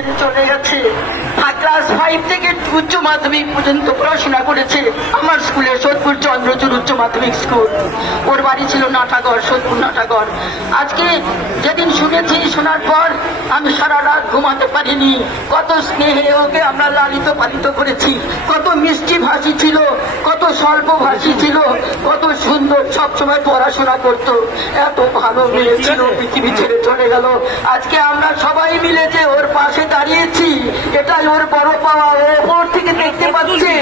ছেড়ে চলে গেছে। ক্লাস 5 থেকে উচ্চ মাধ্যমিক পর্যন্ত পড়াশোনা করেছে আমার স্কুলে, সোদপুর চন্দ্রচূড় উচ্চ মাধ্যমিক স্কুল। ওর বাড়ি ছিল নাটাগড়, সোদপুর নাটাগড়। আজকে যেদিন শুনেছি, শোনার পর আমি সারা রাত ঘুমাতে পারিনি। কত স্নেহে ওকে আমরা লালিত পালিত করেছি, কত মিষ্টি ভাষী ছিল, কত স্বল্প ভাষী ছিল, কত সুন্দর, সবসময় পড়াশোনা করতো, এত ভালো মেয়ে ছিল, পৃথিবী ছেড়ে চলে গেল। আজকে আমরা সবাই মিলে যে ওর পাশে দাঁড়িয়েছি, এটাই ওর বড় পাওয়া। ওপর থেকে দেখতে পাচ্ছে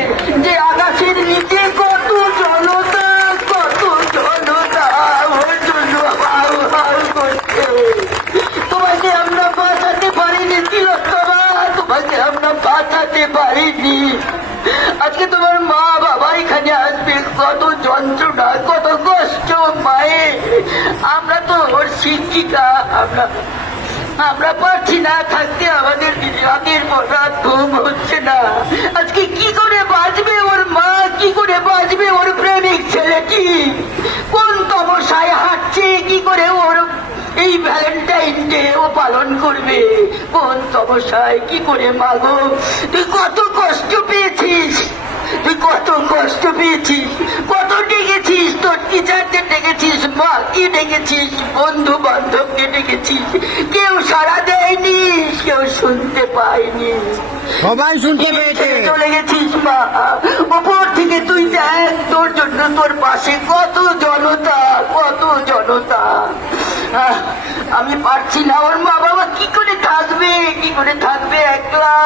যে আকাশের নিচে কত জনতা, কত জনতা ওর জন্য হাউ হাউ করছে। তোমাকে আমরা বাঁচাতে পারিনি তিলোত্তমা, তোমাকে আমরা বাঁচাতে পারিনি। আজকে তোমার মা বাবা এখানে আসবে, কত যন্ত্রণা, কত কষ্ট মায়ের। আমরা তো ওর শিক্ষিকা, আমরা পারছি না থাকতে, আমাদের রাতের পর রাত ঘুম হচ্ছে না। আজকে কি করে বাঁচবে ওর মা, কি করে বাঁচবে ওর প্রেমিক ছেলেটি, কোন তমসায় হাঁটছে, কি করে ওর এই ভ্যালেন্টাইন ডে ও পালন করবে, কোন তমসায়, কি করে? মাগো, তুই কত কষ্ট পেয়েছিস, তুই কত কষ্ট পেয়েছিস, কত ডেকেছিস, তোর টিচারদের ডেকেছিস, মাকে ডেকেছিস, বন্ধু বান্ধবকে ডেকেছিস, কেউ সাড়া দেয়নি, কেউ শুনতে পায়নি, সবাই শুনতে পেয়েছে। চলে গেছিস মা। ওপর থেকে তুই দেখ, তোর জন্য তোর পাশে কত জনতা, কত জনতা। আমি পারছি না, ওর মা বাবা কি করে থাকবে, কি করে থাকবে একলা?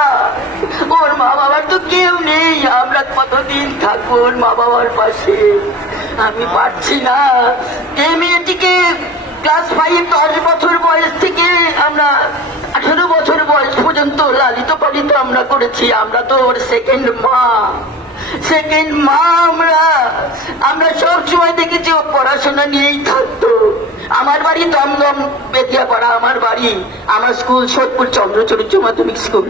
ওর মা বাবার তো কেউ নেই, আমরা কতদিন থাকবো ওর মা বাবার পাশে? আমি পারছি না। এই মেয়েটিকে ক্লাস 5 10 বছর বয়স থেকে আমরা 18 বছর বয়স পর্যন্ত লালিত পালিত আমরা করেছি। আমরা তো ওর সেকেন্ড মা। আমরা সব সময় দেখেছি ও পড়াশোনা নিয়েই থাকতো। আমার বাড়ি দমদম বেদিয়াপাড়া, আমার বাড়ি, আমার স্কুল সোদপুর চন্দ্রচূড় উচ্চ মাধ্যমিক স্কুল।